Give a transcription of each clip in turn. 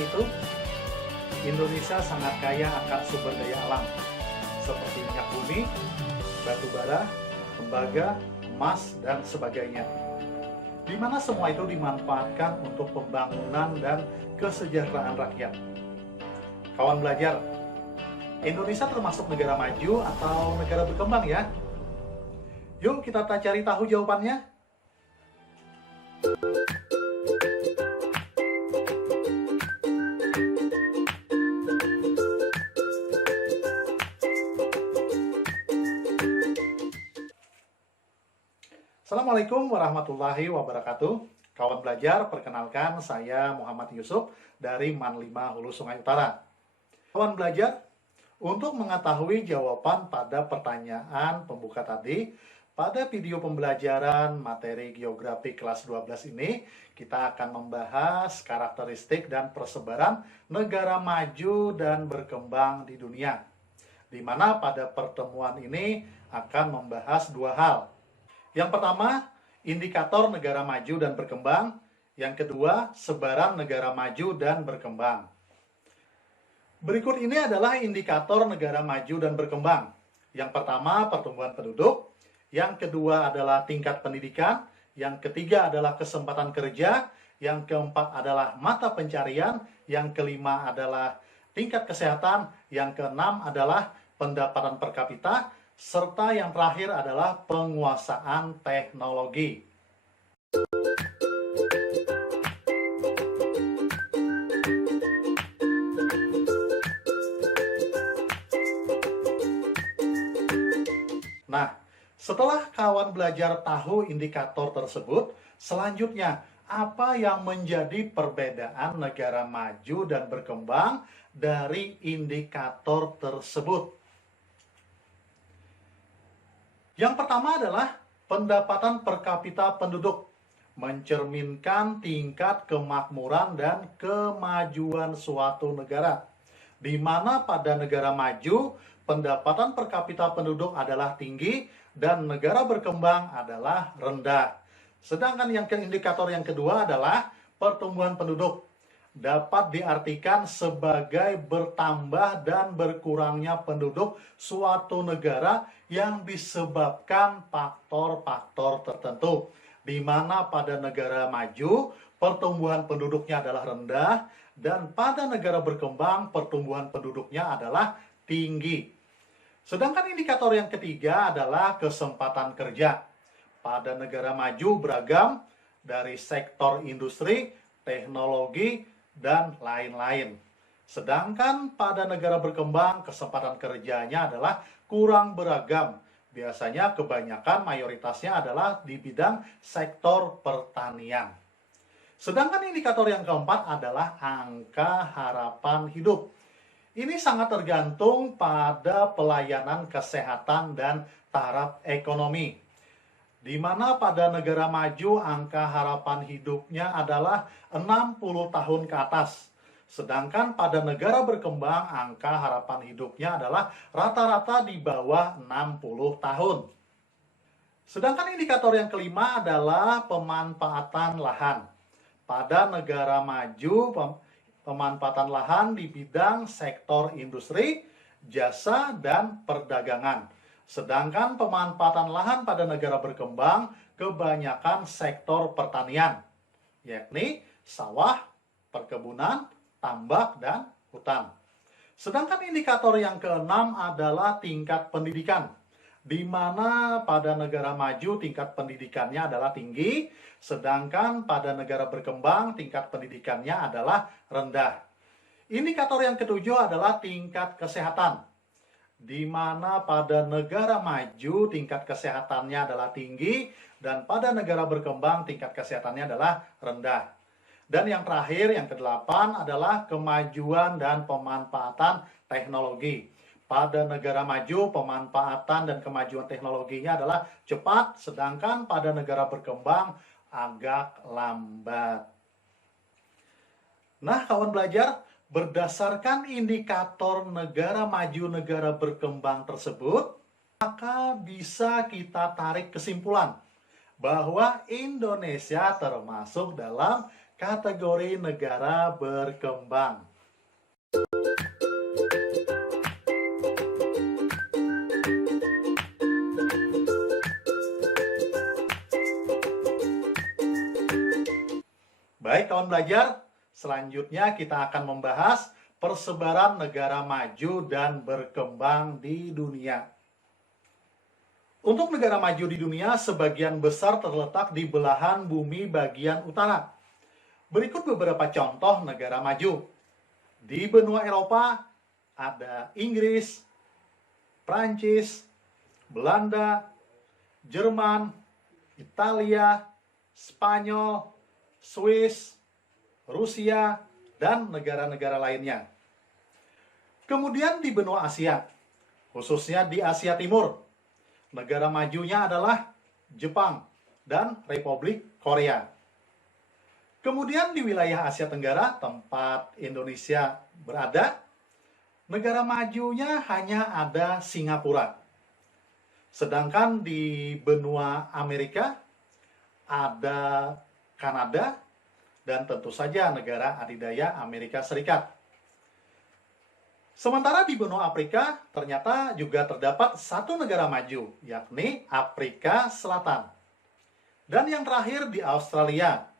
itu, Indonesia sangat kaya akan sumber daya alam, seperti minyak bumi, batu bara, tembaga, emas, dan sebagainya. Di mana semua itu dimanfaatkan untuk pembangunan dan kesejahteraan rakyat. Kawan belajar, Indonesia termasuk negara maju atau negara berkembang ya? Yuk kita cari tahu jawabannya. Assalamualaikum warahmatullahi wabarakatuh. Kawan belajar, perkenalkan saya Muhammad Yusuf dari MAN 5 Hulu Sungai Utara. Kawan belajar, untuk mengetahui jawaban pada pertanyaan pembuka tadi, pada video pembelajaran materi geografi kelas 12 ini, kita akan membahas karakteristik dan persebaran negara maju dan berkembang di dunia. Di mana pada pertemuan ini akan membahas dua hal. Yang pertama, indikator negara maju dan berkembang. Yang kedua, sebaran negara maju dan berkembang. Berikut ini adalah indikator negara maju dan berkembang. Yang pertama, pertumbuhan penduduk. Yang kedua adalah tingkat pendidikan. Yang ketiga adalah kesempatan kerja. Yang keempat adalah mata pencarian. Yang kelima adalah tingkat kesehatan. Yang keenam adalah pendapatan per kapita. Serta yang terakhir adalah penguasaan teknologi. Nah, setelah kawan belajar tahu indikator tersebut, selanjutnya apa yang menjadi perbedaan negara maju dan berkembang dari indikator tersebut? Yang pertama adalah pendapatan per kapita penduduk, mencerminkan tingkat kemakmuran dan kemajuan suatu negara. Di mana pada negara maju, pendapatan per kapita penduduk adalah tinggi dan negara berkembang adalah rendah. Sedangkan indikator yang kedua adalah pertumbuhan penduduk. Dapat diartikan sebagai bertambah dan berkurangnya penduduk suatu negara yang disebabkan faktor-faktor tertentu. Di mana pada negara maju, pertumbuhan penduduknya adalah rendah, dan pada negara berkembang, pertumbuhan penduduknya adalah tinggi. Sedangkan indikator yang ketiga adalah kesempatan kerja. Pada negara maju beragam, dari sektor industri, teknologi, dan lain-lain. Sedangkan pada negara berkembang, kesempatan kerjanya adalah kurang beragam. Biasanya kebanyakan mayoritasnya adalah di bidang sektor pertanian. Sedangkan indikator yang keempat adalah angka harapan hidup. Ini sangat tergantung pada pelayanan kesehatan dan taraf ekonomi. Di mana pada negara maju angka harapan hidupnya adalah 60 tahun ke atas. Sedangkan pada negara berkembang angka harapan hidupnya adalah rata-rata di bawah 60 tahun. Sedangkan indikator yang kelima adalah pemanfaatan lahan. Pada negara maju, pemanfaatan lahan di bidang sektor industri, jasa, dan perdagangan. Sedangkan pemanfaatan lahan pada negara berkembang kebanyakan sektor pertanian, yakni sawah, perkebunan, tambak, dan hutan. Sedangkan indikator yang keenam adalah tingkat pendidikan, di mana pada negara maju tingkat pendidikannya adalah tinggi, sedangkan pada negara berkembang tingkat pendidikannya adalah rendah. Indikator yang ketujuh adalah tingkat kesehatan, di mana pada negara maju tingkat kesehatannya adalah tinggi dan pada negara berkembang tingkat kesehatannya adalah rendah. Dan yang terakhir, yang kedelapan adalah kemajuan dan pemanfaatan teknologi. Pada negara maju, pemanfaatan dan kemajuan teknologinya adalah cepat, sedangkan pada negara berkembang agak lambat. Nah, kawan belajar, berdasarkan indikator negara maju, negara berkembang tersebut, maka bisa kita tarik kesimpulan bahwa Indonesia termasuk dalam kategori negara berkembang. Baik kawan belajar, selanjutnya kita akan membahas persebaran negara maju dan berkembang di dunia. Untuk negara maju di dunia, sebagian besar terletak di belahan bumi bagian utara. Berikut beberapa contoh negara maju. Di benua Eropa, ada Inggris, Prancis, Belanda, Jerman, Italia, Spanyol, Swiss, Rusia, dan negara-negara lainnya. Kemudian di benua Asia, khususnya di Asia Timur, negara majunya adalah Jepang dan Republik Korea. Kemudian di wilayah Asia Tenggara, tempat Indonesia berada, negara majunya hanya ada Singapura. Sedangkan di benua Amerika, ada Kanada, dan tentu saja negara adidaya Amerika Serikat. Sementara di benua Afrika ternyata juga terdapat satu negara maju, yakni Afrika Selatan. Dan yang terakhir di Australia,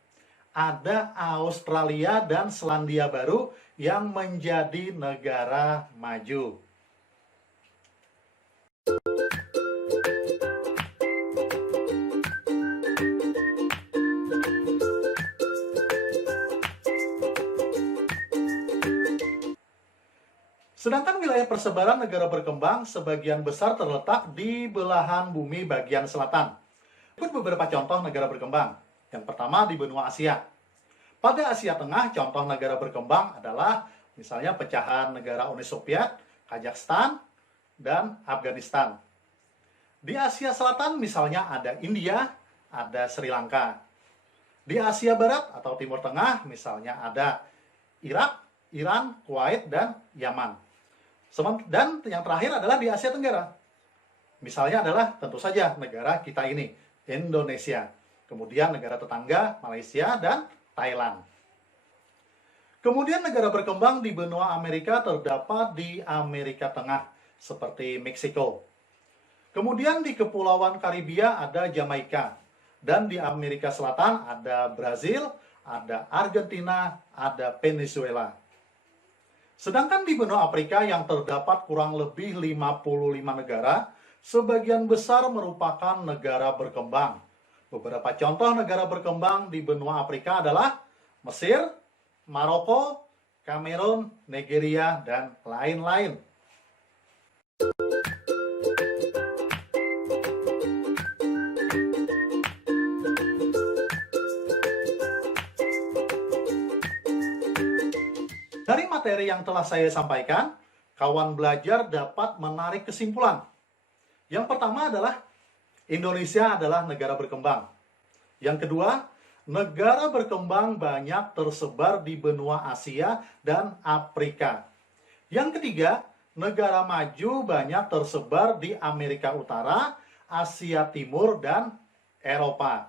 ada Australia dan Selandia Baru yang menjadi negara maju. Sedangkan wilayah persebaran negara berkembang sebagian besar terletak di belahan bumi bagian selatan. Ikut beberapa contoh negara berkembang. Yang pertama di benua Asia. Pada Asia Tengah, contoh negara berkembang adalah misalnya pecahan negara Uni Soviet, Kazakhstan, dan Afghanistan. Di Asia Selatan misalnya ada India, ada Sri Lanka. Di Asia Barat atau Timur Tengah misalnya ada Irak, Iran, Kuwait, dan Yaman. Dan yang terakhir adalah di Asia Tenggara. Misalnya adalah tentu saja negara kita ini, Indonesia. Kemudian negara tetangga, Malaysia dan Thailand. Kemudian negara berkembang di benua Amerika terdapat di Amerika Tengah, seperti Meksiko. Kemudian di Kepulauan Karibia ada Jamaika. Dan di Amerika Selatan ada Brazil, ada Argentina, ada Venezuela. Sedangkan di benua Afrika yang terdapat kurang lebih 55 negara, sebagian besar merupakan negara berkembang. Beberapa contoh negara berkembang di benua Afrika adalah Mesir, Maroko, Kamerun, Nigeria, dan lain-lain. Dari materi yang telah saya sampaikan, kawan belajar dapat menarik kesimpulan. Yang pertama adalah Indonesia adalah negara berkembang. Yang kedua, negara berkembang banyak tersebar di benua Asia dan Afrika. Yang ketiga, negara maju banyak tersebar di Amerika Utara, Asia Timur, dan Eropa.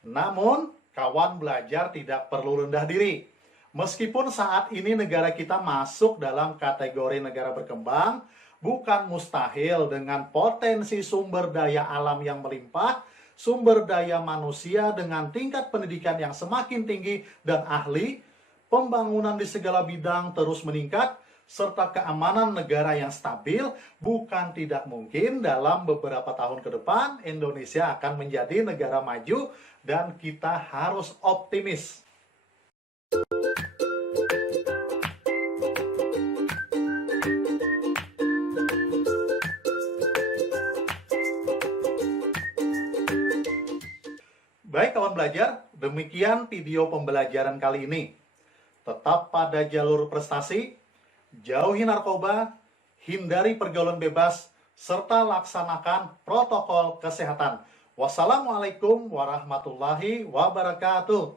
Namun, kawan belajar tidak perlu rendah diri. Meskipun saat ini negara kita masuk dalam kategori negara berkembang, bukan mustahil dengan potensi sumber daya alam yang melimpah, sumber daya manusia dengan tingkat pendidikan yang semakin tinggi dan ahli, pembangunan di segala bidang terus meningkat, serta keamanan negara yang stabil, bukan tidak mungkin dalam beberapa tahun ke depan Indonesia akan menjadi negara maju dan kita harus optimis. Baik kawan belajar, demikian video pembelajaran kali ini. Tetap pada jalur prestasi, jauhi narkoba, hindari pergaulan bebas, serta laksanakan protokol kesehatan. Wassalamualaikum warahmatullahi wabarakatuh.